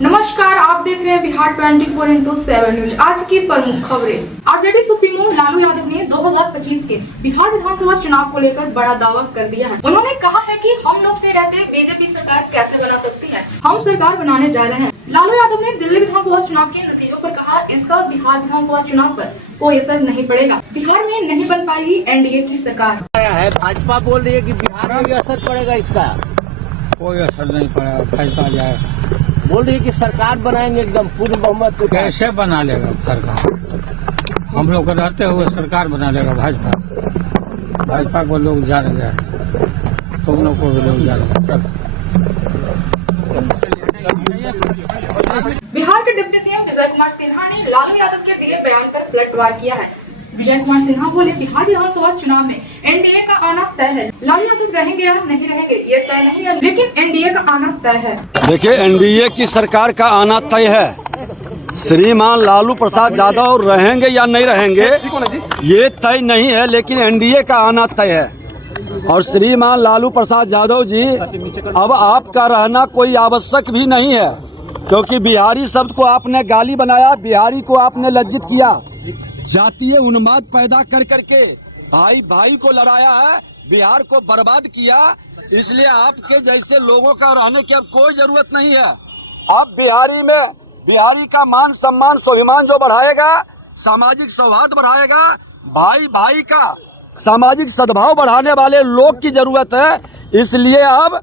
नमस्कार, आप देख रहे हैं बिहार 24x7 न्यूज। आज की प्रमुख खबरें। आरजेडी सुप्रीमो लालू यादव ने 2025 के बिहार विधानसभा चुनाव को लेकर बड़ा दावा कर दिया है। उन्होंने कहा है कि हम लोग के रहते बीजेपी सरकार कैसे बना सकती है, हम सरकार बनाने जा रहे हैं। लालू यादव ने दिल्ली विधानसभा चुनाव के नतीजों पर कहा, इसका बिहार विधानसभा चुनाव पर कोई असर नहीं पड़ेगा। बिहार में नहीं बन पाएगी एनडीए की सरकार। भाजपा बोल रही है कि बिहार में भी असर पड़ेगा, इसका कोई असर नहीं पड़ेगा। भाजपा जाए बोल रही है कि सरकार बनाएंगे एकदम पूर्ण बहुमत के साथ। कैसे बना लेगा सरकार? हम लोग रहते हुए सरकार बना लेगा भाजपा। भाजपा को लोग जान गए, तुम लोग को भी लोग जान गए। बिहार के डिप्टी सीएम विजय कुमार सिन्हा ने लालू यादव के दिए बयान पर पलटवार किया है। विजय कुमार सिन्हा बोले, बिहार विधानसभा चुनाव में एनडीए का आना तय है। लालू यादव रहेंगे या नहीं रहेंगे ये तय नहीं है, लेकिन एनडीए का आना तय है। देखिए, एनडीए की सरकार का आना तय है। श्रीमान लालू प्रसाद यादव रहेंगे या नहीं रहेंगे ये तय नहीं है, लेकिन एनडीए का आना तय है। और श्रीमान लालू प्रसाद यादव जी, अब आपका रहना कोई आवश्यक भी नहीं है, क्योंकि बिहारी शब्द को आपने गाली बनाया, बिहारी को आपने लज्जित किया, जातीय उन्माद पैदा कर करके भाई भाई को लड़ाया है, बिहार को बर्बाद किया। इसलिए आपके जैसे लोगों का रहने की अब कोई जरूरत नहीं है। अब बिहारी का मान सम्मान स्वाभिमान जो बढ़ाएगा, सामाजिक सौहार्द बढ़ाएगा, भाई भाई का सामाजिक सद्भाव बढ़ाने वाले लोग की जरूरत है। इसलिए अब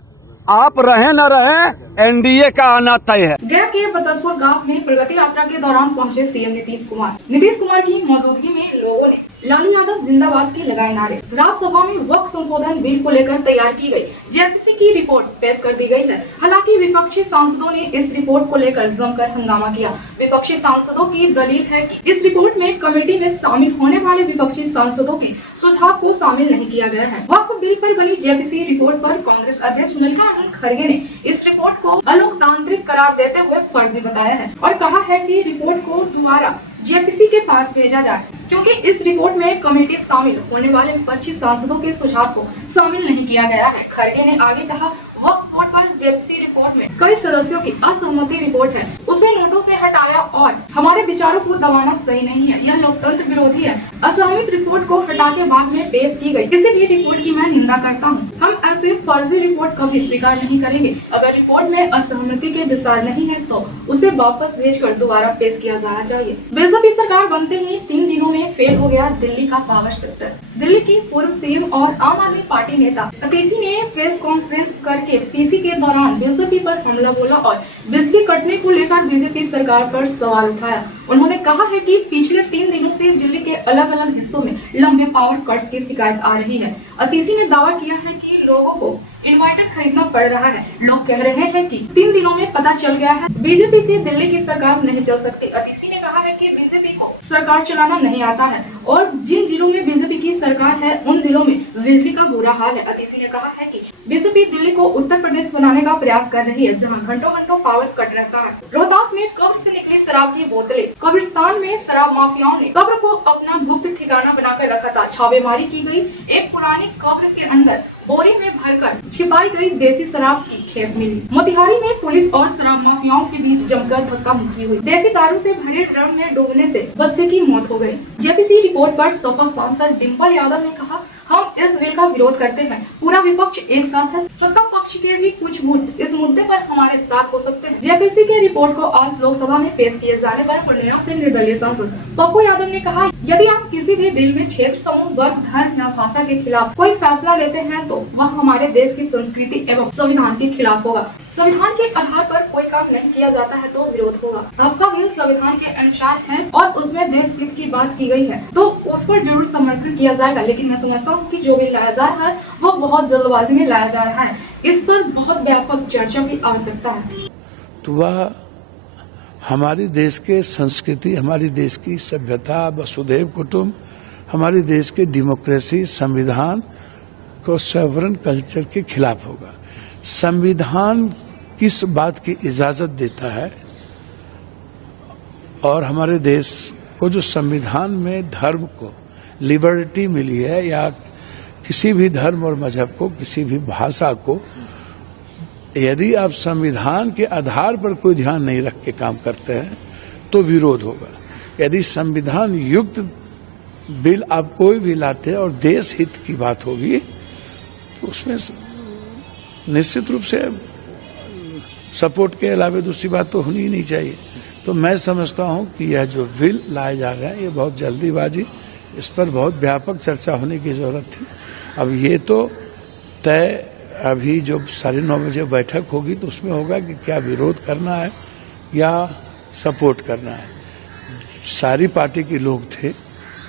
आप रहें न रहें, एनडीए का आना तय है। गया के बतसपुर गांव में प्रगति यात्रा के दौरान पहुंचे सीएम नीतीश कुमार की मौजूदगी में लोगों ने लालू यादव जिंदाबाद के लगाए नारे। राज्यसभा में वक्फ संशोधन बिल को लेकर तैयार की गई जेपीसी की रिपोर्ट पेश कर दी गई है। हालांकि विपक्षी सांसदों ने इस रिपोर्ट को लेकर जमकर हंगामा किया। विपक्षी सांसदों की दलील है कि इस रिपोर्ट में कमेटी में शामिल होने वाले विपक्षी सांसदों के सुझाव को शामिल नहीं किया गया है। वक्फ बिल पर बनी जेपीसी रिपोर्ट पर कांग्रेस अध्यक्ष मल्लिकार्जुन खड़गे ने इस रिपोर्ट को अलोकतांत्रिक करार देते हुए फर्जी बताया है और कहा है कि रिपोर्ट को दोबारा जेपीसी के पास भेजा जाए, क्योंकि इस रिपोर्ट में कमेटी शामिल होने वाले विपक्षी सांसदों के सुझाव को शामिल नहीं किया गया है। खड़गे ने आगे कहा, वक्फ बोर्ड पर जेपीसी रिपोर्ट में कई सदस्यों की असहमति रिपोर्ट है, उसे नोटों से हटाया और हमारे विचारों को दबाना सही नहीं है, यह लोकतंत्र विरोधी है। असहमत रिपोर्ट को हटा के बाद में पेश की गई किसी भी रिपोर्ट की मैं निंदा करता हूँ। हम ऐसे फर्जी रिपोर्ट कभी स्वीकार नहीं करेंगे। अगर रिपोर्ट में असहमति के विचार नहीं है तो उसे वापस भेजकर दोबारा पेश किया जाना चाहिए। बीजेपी सरकार बनते ही 3 दिनों में फेल हो गया दिल्ली का पावर सेक्टर। दिल्ली की पूर्व सीएम और आम आदमी पार्टी नेता अतीशी ने प्रेस कॉन्फ्रेंस करके पीसी के दौरान बीजेपी पर हमला बोला और बिजली कटने को लेकर बीजेपी सरकार पर सवाल उठाया। उन्होंने कहा है कि पिछले 3 दिनों से दिल्ली के अलग अलग हिस्सों में लंबे पावर कट्स की शिकायत आ रही है। अतीशी ने दावा किया है कि लोगों को इन्वर्टर खरीदना पड़ रहा है। लोग कह रहे हैं कि 3 दिनों में पता चल गया है बीजेपी से दिल्ली की सरकार नहीं चल सकती। अतीशी ने कहा है कि बीजेपी को सरकार चलाना नहीं आता है और जिन जिलों में बीजेपी की सरकार है उन जिलों में बिजली का बुरा हाल है। अतीशी ने कहा है कि बीजेपी दिल्ली को उत्तर प्रदेश बनाने का प्रयास कर रही है, जहां घंटों घंटों पावर कट रहता है। रोहतास में कब्र से निकली शराब की बोतलें। कब्रिस्तान में शराब माफियाओं ने कब्र को अपना गुप्त ठिकाना बनाकर रखा था। छापेमारी की गई, एक पुरानी कब्र के अंदर बोरी में भरकर छिपाई गई देसी शराब की खेप मिली। मोतिहारी में पुलिस और शराब माफियाओं के बीच जमकर धक्का मुक्की हुई। देसी दारू से भरे ड्रम में डूबने से बच्चे की मौत हो गई। जेपीसी रिपोर्ट पर सपा सांसद डिम्पल यादव ने कहा, हम इस बिल का विरोध करते हैं। पूरा विपक्ष एक साथ है, सत्ता पक्ष के भी कुछ गुट इस मुद्दे पर हमारे साथ हो सकते हैं। जेपीसी के रिपोर्ट को आज लोकसभा में पेश किए जाने पर पूर्णिया से निर्दलीय सांसद पप्पू यादव ने कहा, यदि आप किसी भी बिल में क्षेत्र, समूह, वर्ग, धर्म या भाषा के खिलाफ कोई फैसला लेते हैं तो वह हमारे देश की संस्कृति एवं संविधान के खिलाफ होगा। संविधान के आधार पर कोई काम नहीं किया जाता है तो विरोध होगा। आपका बिल संविधान के अनुसार है और उसमें देश हित की बात की गई है तो उस पर जरूर समर्थन किया जाएगा, लेकिन मैं समझता हूँ कि जो भी लाया जा रहा है वो बहुत जल्दबाजी में लाया जा रहा है। इस पर बहुत व्यापक चर्चा की आवश्यकता है। तो वह हमारे देश के संस्कृति, हमारी देश की सभ्यता, वसुधैव कुटुंब, हमारे देश के डेमोक्रेसी, संविधान को सॉवरेन कल्चर के खिलाफ होगा। संविधान किस बात की इजाजत देता है और हमारे देश को जो संविधान में धर्म को लिबर्टी मिली है या किसी भी धर्म और मजहब को, किसी भी भाषा को यदि आप संविधान के आधार पर कोई ध्यान नहीं रख के काम करते हैं तो विरोध होगा। यदि संविधान युक्त बिल आप कोई भी लाते हैं और देश हित की बात होगी तो उसमें निश्चित रूप से सपोर्ट के अलावा दूसरी बात तो होनी ही नहीं चाहिए। तो मैं समझता हूं कि यह जो बिल लाए जा रहे हैं ये बहुत जल्दीबाजी, इस पर बहुत व्यापक चर्चा होने की जरूरत थी। अब ये तो तय अभी जो 9:30 बजे बैठक होगी तो उसमें होगा कि क्या विरोध करना है या सपोर्ट करना है। सारी पार्टी के लोग थे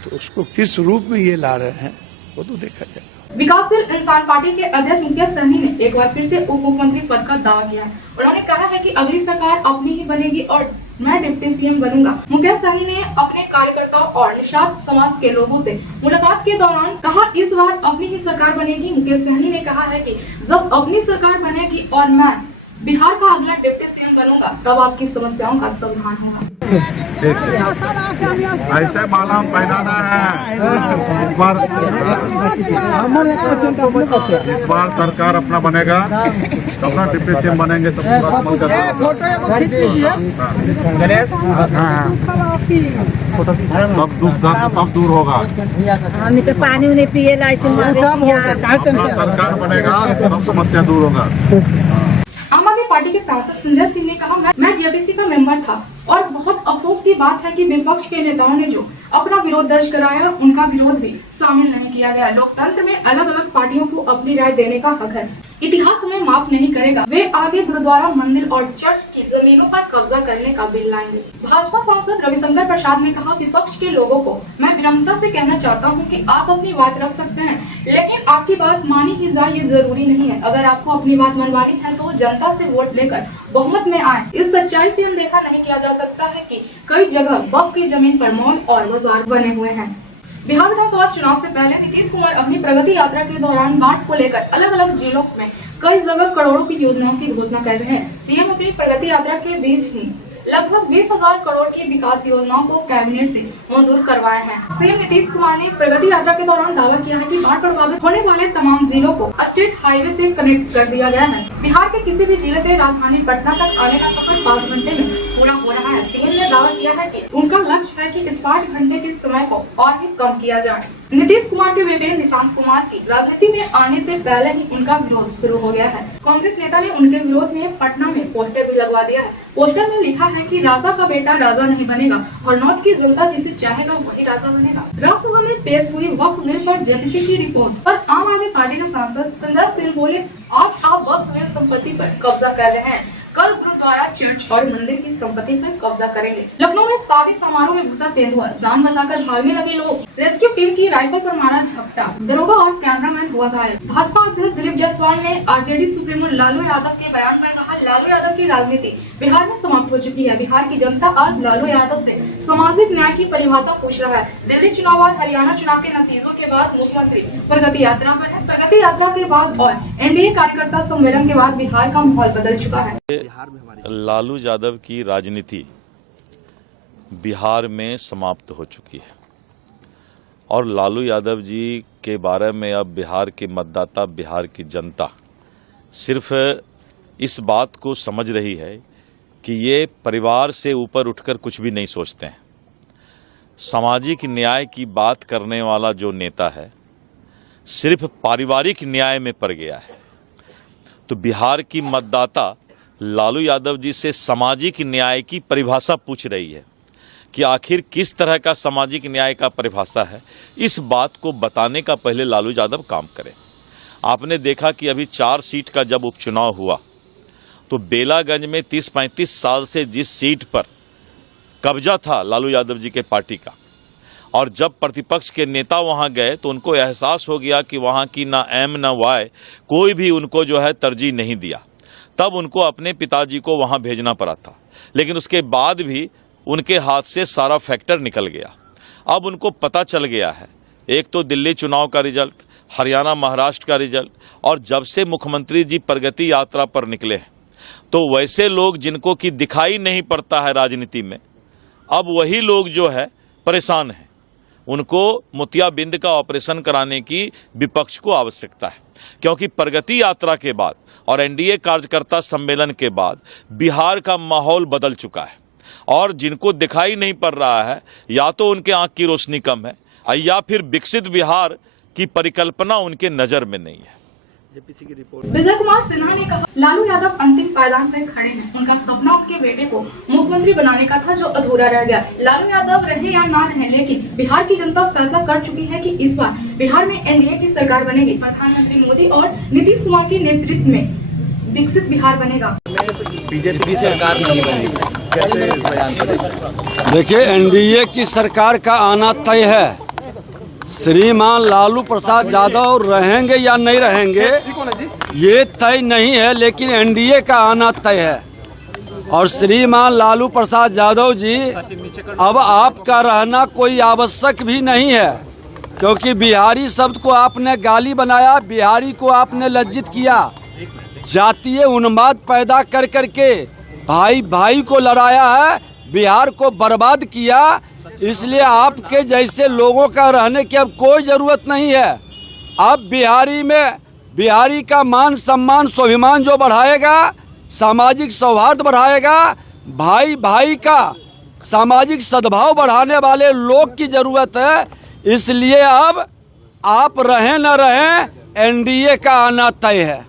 तो उसको किस रूप में ये ला रहे हैं वो तो देखा जाएगा। विकासशील इंसान पार्टी के अध्यक्ष मुकेश सहनी ने एक बार फिर से उप मुख्यमंत्री पद का दावा किया है। उन्होंने कहा है कि अगली सरकार अपनी ही बनेगी और मैं डिप्टी सीएम बनूंगा। मुकेश सहनी ने अपने कार्यकर्ताओं और निषाद समाज के लोगों से मुलाकात के दौरान कहा, इस बार अपनी ही सरकार बनेगी। मुकेश सहनी ने कहा है कि जब अपनी सरकार बनेगी और मैं बिहार का अगला डिप्टी सीएम बनूंगा तब आपकी समस्याओं का समाधान होगा। ऐसे माला पहनाना है। इस बार सरकार अपना बनेगा तो अपना डिप्टी सीएम बनेंगे। सब दुख दर्द सब दूर होगा। हमने तो पानी उन्हें पिए अपना सरकार बनेगा सब समस्या दूर होगा। आम आदमी पार्टी के सांसद संजय सिंह ने कहा, मैं जेपीसी का मेंबर था और बहुत अफसोस की बात है कि विपक्ष के नेताओं ने जो अपना विरोध दर्ज कराया उनका विरोध भी शामिल नहीं किया गया। लोकतंत्र में अलग अलग पार्टियों को अपनी राय देने का हक है, इतिहास हमें माफ नहीं करेगा। वे आगे गुरुद्वारा, मंदिर और चर्च की जमीनों पर कब्जा करने का बिल लाएंगे। भाजपा सांसद रविशंकर प्रसाद ने कहा, विपक्ष के लोगों को मैं विनम्रता से कहना चाहता हूं कि आप अपनी बात रख सकते हैं, लेकिन आपकी बात मानी ही जाए ये जरूरी नहीं है। अगर आपको अपनी बात मनवानी है तो जनता से वोट लेकर बहुमत में आए। इस सच्चाई से अनदेखा नहीं किया जा सकता है कि कई जगह वक्फ की जमीन पर मॉल और बाजार बने हुए हैं। बिहार विधानसभा चुनाव से पहले नीतीश कुमार अपनी प्रगति यात्रा के दौरान बांट को लेकर अलग अलग जिलों में कई जगह करोड़ों की योजनाओं की घोषणा कर रहे हैं। सीएम अपनी प्रगति यात्रा के बीच ही लगभग 20,000 करोड़ की विकास योजनाओं को कैबिनेट से मंजूर करवाए हैं। सीएम नीतीश कुमार ने प्रगति यात्रा के दौरान दावा किया है कि बाढ़ प्रभावित होने वाले तमाम जिलों को स्टेट हाईवे से कनेक्ट कर दिया गया है। बिहार के किसी भी जिले से राजधानी पटना तक आने का सफर 5 घंटे में पूरा हो रहा है। सीएम ने दावा किया है कि उनका लक्ष्य है कि इस 5 घंटे के समय को और भी कम किया जाए। नीतीश कुमार के बेटे निशांत कुमार की राजनीति में आने से पहले ही उनका विरोध शुरू हो गया है। कांग्रेस नेता ने उनके विरोध में पटना में पोस्टर भी लगवा दिया है। पोस्टर में लिखा है कि राजा का बेटा राजा नहीं बनेगा और नॉर्थ की जनता जिसे चाहेगा वही राजा बनेगा। राज्यसभा में पेश हुई वक्फ बिल पर जेपीसी की रिपोर्ट पर आम आदमी पार्टी के सांसद संजय सिंह बोले, आज आप वक्फ बिल संपत्ति पर कब्जा कर रहे हैं, कल गुरुद्वारा, चर्च और मंदिर की संपत्ति पर कब्जा करेंगे। लखनऊ में शादी समारोह में घुसा तेंदुआ, जान बचाकर भागने लगे लोग। रेस्क्यू टीम की राइफल पर मारा झपटा, दरोगा और कैमरामैन हुआ घायल। भाजपा अध्यक्ष दिलीप जायसवाल ने आरजेडी सुप्रीमो लालू यादव के बयान पर कहा, लालू यादव की राजनीति बिहार में समाप्त हो चुकी है। बिहार की जनता आज लालू यादव से सामाजिक न्याय की परिभाषा पूछ रहा है। दिल्ली चुनाव और हरियाणा चुनाव के नतीजों के बाद मुख्यमंत्री प्रगति यात्रा पर है। प्रगति यात्रा के बाद और एनडीए कार्यकर्ता सम्मेलन के बाद बिहार का माहौल बदल चुका है। लालू यादव की राजनीति बिहार में समाप्त हो चुकी है और लालू यादव जी के बारे में अब बिहार के मतदाता, बिहार की जनता सिर्फ इस बात को समझ रही है कि ये परिवार से ऊपर उठकर कुछ भी नहीं सोचते हैं। सामाजिक न्याय की बात करने वाला जो नेता है सिर्फ पारिवारिक न्याय में पड़ गया है। तो बिहार की मतदाता लालू यादव जी से सामाजिक न्याय की परिभाषा पूछ रही है कि आखिर किस तरह का सामाजिक न्याय का परिभाषा है। इस बात को बताने का पहले लालू यादव काम करें। आपने देखा कि अभी 4 सीट का जब उपचुनाव हुआ तो बेलागंज में 30-35 साल से जिस सीट पर कब्जा था लालू यादव जी के पार्टी का, और जब प्रतिपक्ष के नेता वहां गए तो उनको एहसास हो गया कि वहां की ना एम ना वाई कोई भी उनको जो है तरजीह नहीं दिया। तब उनको अपने पिताजी को वहां भेजना पड़ा था, लेकिन उसके बाद भी उनके हाथ से सारा फैक्टर निकल गया। अब उनको पता चल गया है, एक तो दिल्ली चुनाव का रिजल्ट, हरियाणा महाराष्ट्र का रिजल्ट, और जब से मुख्यमंत्री जी प्रगति यात्रा पर निकले हैं तो वैसे लोग जिनको कि दिखाई नहीं पड़ता है राजनीति में, अब वही लोग जो है परेशान हैं। उनको मोतियाबिंद का ऑपरेशन कराने की विपक्ष को आवश्यकता है, क्योंकि प्रगति यात्रा के बाद और एनडीए कार्यकर्ता सम्मेलन के बाद बिहार का माहौल बदल चुका है और जिनको दिखाई नहीं पड़ रहा है या तो उनके आंख की रोशनी कम है या फिर विकसित बिहार की परिकल्पना उनके नजर में नहीं है। विजय कुमार सिन्हा ने कहा, लालू यादव अंतिम पायदान पर खड़े हैं। उनका सपना उनके बेटे को मुख्यमंत्री बनाने का था, जो अधूरा रह गया। लालू यादव रहे या ना रहे, लेकिन बिहार की जनता फैसला कर चुकी है कि इस बार बिहार में एनडीए की सरकार बनेगी। प्रधानमंत्री मोदी और नीतीश कुमार के नेतृत्व में विकसित बिहार बनेगा। बीजेपी सरकार नहीं बनेगी, कैसे बयान करेंगे? देखिए, एनडीए की सरकार का आना तय है। श्रीमान लालू प्रसाद यादव रहेंगे या नहीं रहेंगे ये तय नहीं है, लेकिन एनडीए का आना तय है। और श्रीमान लालू प्रसाद यादव जी, अब आपका रहना कोई आवश्यक भी नहीं है, क्योंकि बिहारी शब्द को आपने गाली बनाया, बिहारी को आपने लज्जित किया, जातीय उन्माद पैदा कर करके भाई भाई को लड़ाया है, बिहार को बर्बाद किया। इसलिए आपके जैसे लोगों का रहने की अब कोई जरूरत नहीं है। अब बिहारी का मान सम्मान स्वाभिमान जो बढ़ाएगा, सामाजिक सौहार्द बढ़ाएगा, भाई भाई का सामाजिक सद्भाव बढ़ाने वाले लोग की जरूरत है। इसलिए अब आप रहें न रहें, एनडीए का आना तय है।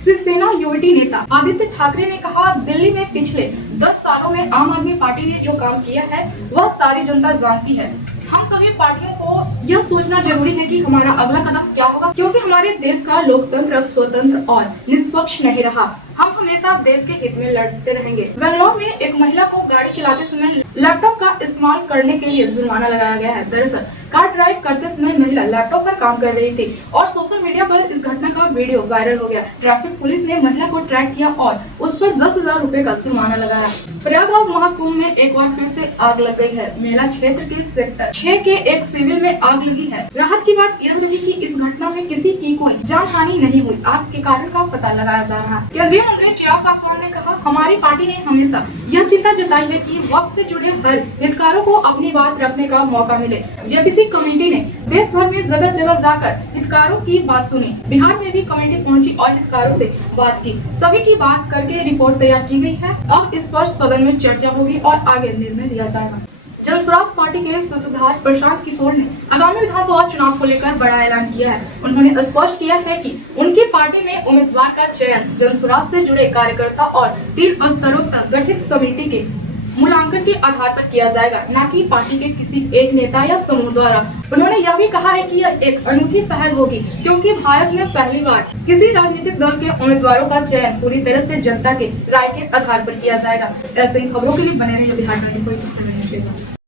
शिवसेना युवती नेता आदित्य ठाकरे ने कहा, दिल्ली में पिछले 10 सालों में आम आदमी पार्टी ने जो काम किया है वह सारी जनता जानती है। हम सभी पार्टियों को यह सोचना जरूरी है कि हमारा अगला कदम क्या होगा, क्योंकि हमारे देश का लोकतंत्र अब स्वतंत्र और निष्पक्ष नहीं रहा। हम हमेशा देश के हित में लड़ते रहेंगे। बेंगलुरु में एक महिला को गाड़ी चलाते समय लैपटॉप का इस्तेमाल करने के लिए जुर्माना लगाया गया है। दरअसल कार ड्राइव करते समय महिला लैपटॉप पर काम कर रही थी और सोशल मीडिया पर इस घटना का वीडियो वायरल हो गया। ट्रैफिक पुलिस ने महिला को ट्रैक किया और उस पर 10,000 रुपए का जुर्माना लगाया। प्रयागराज महाकुंभ में एक बार फिर से आग लग गई है। मेला क्षेत्र के सेक्टर 6 के एक सिविल में आग लगी है। राहत की बात यह रही कि इस घटना में किसी की कोई जान हानि नहीं हुई। आग के कारण का पता लगाया जा रहा है। केंद्रीय मंत्री चिराग पासवान ने कहा, हमारी पार्टी ने हमेशा यह चिंता जताई है कि वक्त से जुड़े हर हितधारकों को अपनी बात रखने का मौका मिले। जेपीसी कमेटी ने देश भर में जगह जगह जाकर हितधारकों की बात सुनी। बिहार में भी कमेटी पहुंची और हितधारकों से बात की। सभी की बात करके रिपोर्ट तैयार की गई है। अब इस पर सदन में चर्चा होगी और आगे निर्णय लिया जाएगा। जनसुराज पार्टी के सूत्रधार प्रशांत किशोर ने आगामी विधानसभा चुनाव को लेकर बड़ा ऐलान किया है। उन्होंने स्पष्ट किया है कि उनकी पार्टी में उम्मीदवार का चयन जनसुराज से जुड़े कार्यकर्ता और 3 स्तरों तक गठित समिति के मूल्यांकन के आधार पर किया जाएगा, न कि पार्टी के किसी एक नेता या समूह द्वारा। उन्होंने यह भी कहा है कि यह एक अनूठी पहल होगी, क्योंकि भारत में पहली बार किसी राजनीतिक दल के उम्मीदवारों का चयन पूरी तरह से जनता के राय के आधार पर किया जाएगा। ऐसे ही खबरों के लिए बने रहिए बिहार 24।